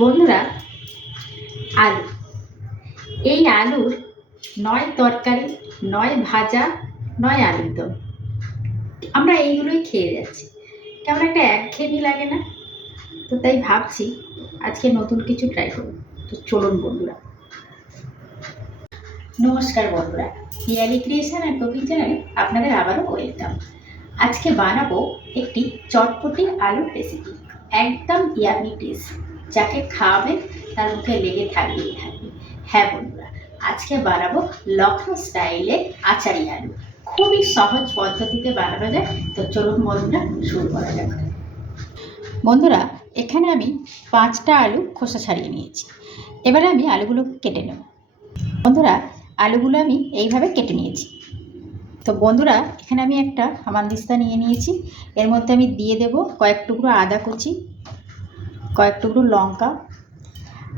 বন্ধুরা, আলু, এই আলুর নয় তরকারি, নয় ভাজা, নয় আলুর দম, আমরা এইগুলোই খেয়ে যাচ্ছি। কেমন একটা একঘেয়েমি লাগে না? তো তাই ভাবছি আজকে নতুন কিছু ট্রাই করব। তো চলুন বন্ধুরা। নমস্কার বন্ধুরা, পিয়ালি ক্রিয়েশন অ্যান্ড কুকিং চ্যানেলে আপনাদের আবারও ওয়েলকাম। আজকে বানাবো একটি চটপটি আলুর রেসিপি, একদম ইয়ামি টেস্ট, যাকে খাওয়াবেন তার মুখে লেগে থাকবেই থাকবে। হ্যাঁ বন্ধুরা, আজকে বানাবো লখনৌ স্টাইলে আচারি আলু। খুবই সহজ পদ্ধতিতে বানানো যায়। তো চলুন বন্ধুরা, শুরু করা যাক। বন্ধুরা, এখানে আমি 5টা আলু খোসা ছাড়িয়ে নিয়েছি। এবারে আমি আলুগুলো কেটে নেব। বন্ধুরা, আলুগুলো আমি এইভাবে কেটে নিয়েছি। তো বন্ধুরা, এখানে আমি একটা হামানদিস্তা নিয়ে নিয়েছি। এর মধ্যে আমি দিয়ে দেব কয়েক টুকরো আদা কুচি, কয়েক টুকরো লঙ্কা,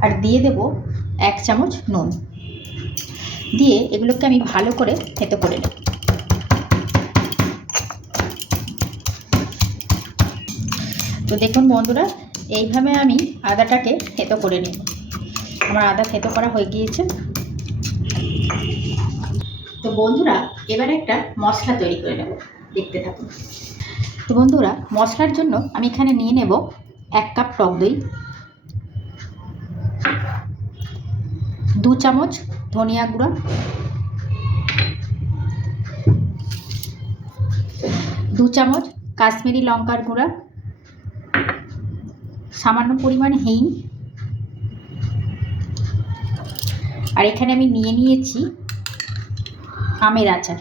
আর দিয়ে দেব 1 চামচ নুন। দিয়ে এগুলোকে আমি ভালো করে থেতো করে নেব। তো দেখুন বন্ধুরা, এইভাবে আমি আদাটাকে থেতো করে নেব। আমার আদা থেতো করা হয়ে গিয়েছে। তো বন্ধুরা, এবার একটা মশলা তৈরি করে নেব, দেখতে থাকুন। তো বন্ধুরা, মশলার জন্য আমি এখানে নিয়ে নেব 1 কাপ টক দই, 2 চামচ ধনিয়া গুঁড়া, 2 চামচ কাশ্মীরি লঙ্কার গুঁড়া, সামান্য পরিমাণ হিং, আর এখানে আমি নিয়ে নিয়েছি আমের আচার।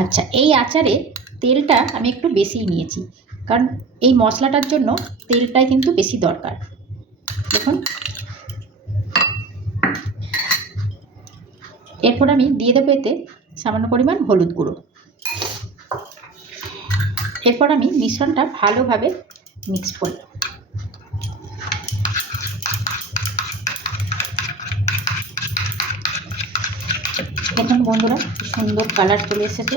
আচ্ছা, এই আচারে তেলটা আমি একটু বেশিই নিয়েছি, কারণ এই মশলাটার জন্য তেলটাই কিন্তু বেশি দরকার। দেখুন, এরপর আমি দিয়ে দেবো এতে সামান্য পরিমাণ হলুদ গুঁড়ো। এরপর আমি মিশ্রণটা ভালোভাবে মিক্স করব। দেখুন বন্ধুরা, সুন্দর কালার চলে এসেছে।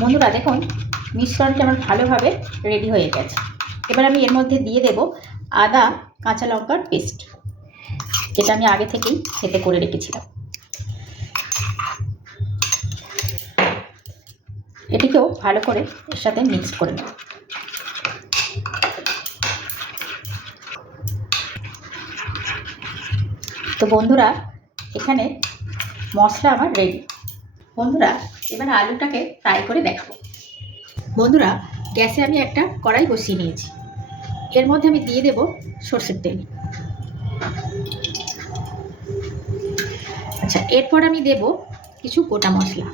বন্ধুরা দেখুন, মিশ্রণটা আমার ভালোভাবে রেডি হয়ে গেছে। এবার আমি এর মধ্যে দিয়ে দেব আদা কাঁচা লঙ্কার পেস্ট, যেটা আমি আগে থেকেই থেতো করে রেখেছিলাম। এটিকেও ভালো করে এর সাথে মিক্স করে নেব। তো বন্ধুরা, এখানে মশলা আমার রেডি। বন্ধুরা, এবার আলুটাকে ফ্রাই করে দেখাবো। বন্ধুরা, গ্যাসে আমি একটা কড়াই বসিয়ে নিয়েছি। এর মধ্যে আমি দিয়ে দেব সরষের তেল। আচ্ছা, এরপর আমি দেব কিছু গোটা মশলা।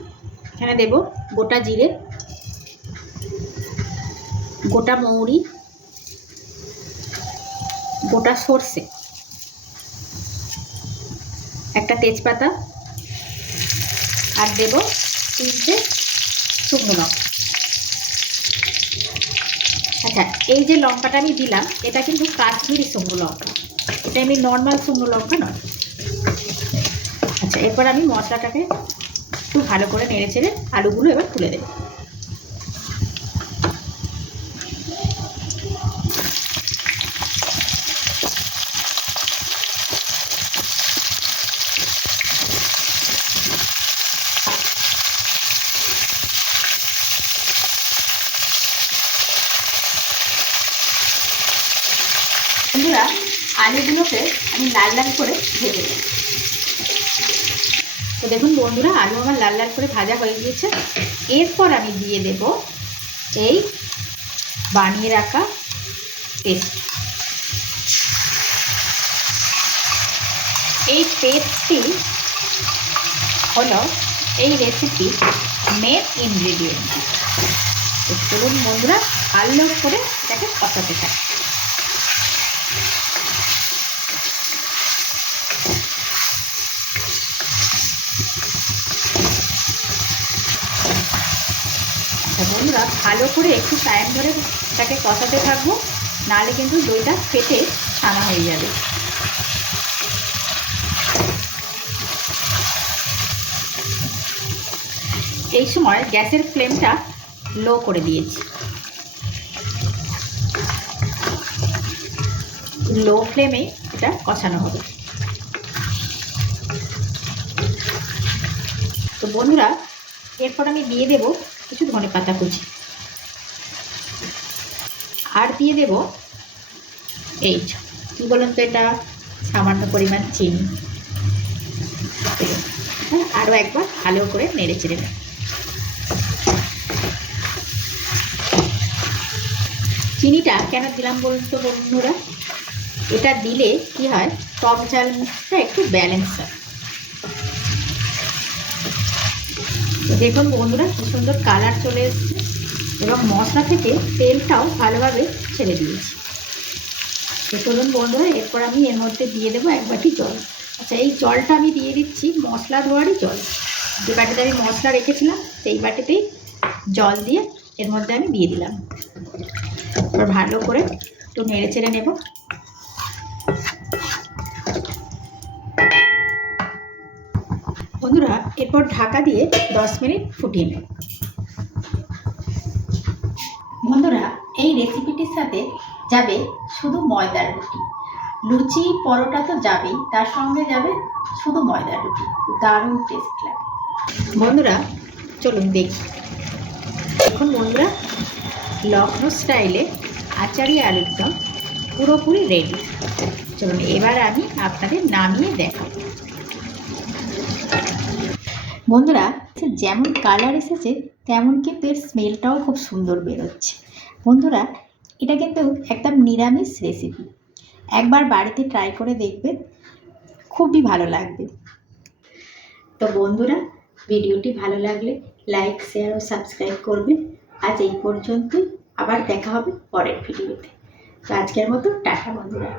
এখানে দেব গোটা জিরে, গোটা মৌরি, গোটা সর্ষে, একটা তেজপাতা, আর দেব 3টে শুকনো লঙ্কা। আচ্ছা, এই যে লঙ্কাটা আমি দিলাম, এটা কিন্তু কাশ্মীরি শুকনো লঙ্কা, এটা আমি নর্মাল শুকনো লঙ্কা নয়। আচ্ছা, এরপর আমি মশলাটাকে একটু ভালো করে নেড়ে চেড়ে আলুগুলো এবার তুলে দেব। বন্ধুরা, আলুগুলোকে আমি লাল লাল করে ভেজে দেব। তো দেখুন বন্ধুরা, আলু আমার লাল লাল করে ভাজা হয়ে গিয়েছে। এরপর আমি দিয়ে দেব এই বানিয়ে রাখা পেস্ট। এই পেস্টটি হলো এই রেসিপির মেন ইনগ্রেডিয়েন্ট। তো চলুন বন্ধুরা, ভালো করে এটাকে কষাতে থাকি। বন্ধুরা, ভালো করে একটু টাইম ধরে এটাকে কষাতে থাকবো, নাহলে কিন্তু দইটা ফেটে ছানা হয়ে যাবে। এই সময় গ্যাসের ফ্লেমটা লো করে দিয়েছি। লো ফ্লেমে এটা কষানো হবে। তো বন্ধুরা, এরপর আমি দিয়ে দেব কিছু ধনেপাতা কুচি, আর দিয়ে দেব এই কী বলুন তো, এটা সামান্য পরিমাণ চিনি। আরও একবার ভালো করে নেড়ে চেড়ে নেব। চিনিটা কেন দিলাম বলুন তো বন্ধুরা, এটা দিলে কি হয়, টক ঝালটা একটু ব্যালেন্স হয়। দেখুন বন্ধুরা, কি সুন্দর কালার চলে এসছে এবং মশলা থেকে তেলটাও ভালোভাবে ছেড়ে দিয়েছি। চলুন বন্ধুরা, এরপর আমি এর মধ্যে দিয়ে দেবো 1 বাটি জল। আচ্ছা, এই জলটা আমি দিয়ে দিচ্ছি মশলা ধোয়ারই জল। যে বাটিতে আমি মশলা রেখেছিলাম সেই বাটিতেই জল দিয়ে এর মধ্যে আমি দিয়ে দিলাম। এবার ভালো করে একটু নেড়ে চেড়ে নেব। বন্ধুরা, এরপর ঢাকা দিয়ে 10 মিনিট ফুটিয়ে নেব। বন্ধুরা, এই রেসিপিটির সাথে যাবে শুধু ময়দার রুটি। লুচি পরোটা তো যাবেই, তার সঙ্গে যাবে শুধু ময়দার রুটি। দারুণ টেস্ট লাগে। বন্ধুরা চলুন দেখি। এখন বন্ধুরা, লখনৌ স্টাইলে আচারি আলুর দম পুরোপুরি রেডি। চলুন এবার আমি আপনাদের নামিয়ে দেখাবো। বন্ধুরা, যেমন কালার এসেছে তেমন কিন্তু এর স্মেলটাও খুব সুন্দর বেরোচ্ছে। বন্ধুরা, এটা কিন্তু একদম নিরামিষ রেসিপি। একবার বাড়িতে ট্রাই করে দেখবেন, খুবই ভালো লাগবে। তো বন্ধুরা, ভিডিওটি ভালো লাগলে লাইক, শেয়ার ও সাবস্ক্রাইব করবেন। আজ এই পর্যন্তই, আবার দেখা হবে পরের ভিডিওতে। তো আজকের মতো টাটা বন্ধুরা।